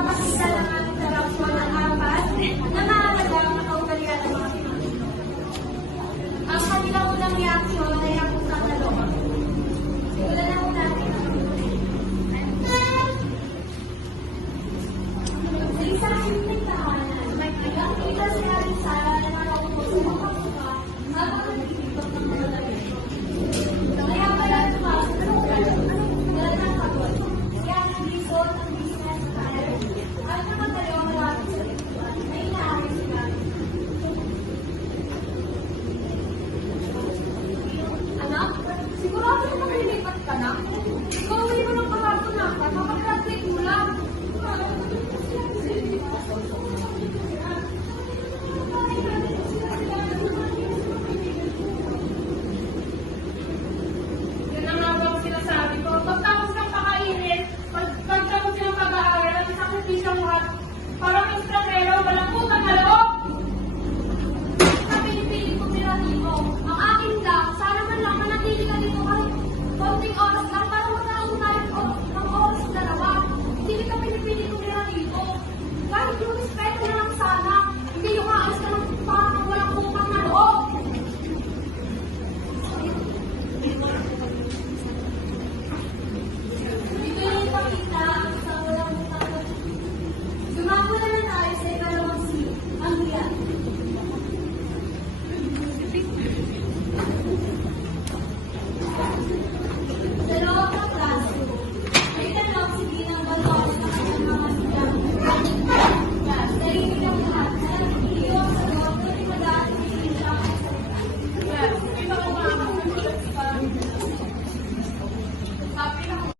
Nagpapakita ng aming interaksyon ng apat na mahalagang kaugalian ng mga Pilipino. Ang kanilang unang reaksyon ay ang utang na loob. Simulan na po natin. Sa isang simpleng tahanan, may ilang kita sila rin sala na nakaupo sa mga suka habang nagtitipag ng mga lamig. Kaya pala tumasok ng ulan, wala nang pagod. Kaya ang bisot ng business style at nakatalaw malapit sa likuan na inaayos sila. Anak, sigurado na maglilipat ka na? Ikaw uwi mo ng kahapon na ka, kapag nagtay ulam.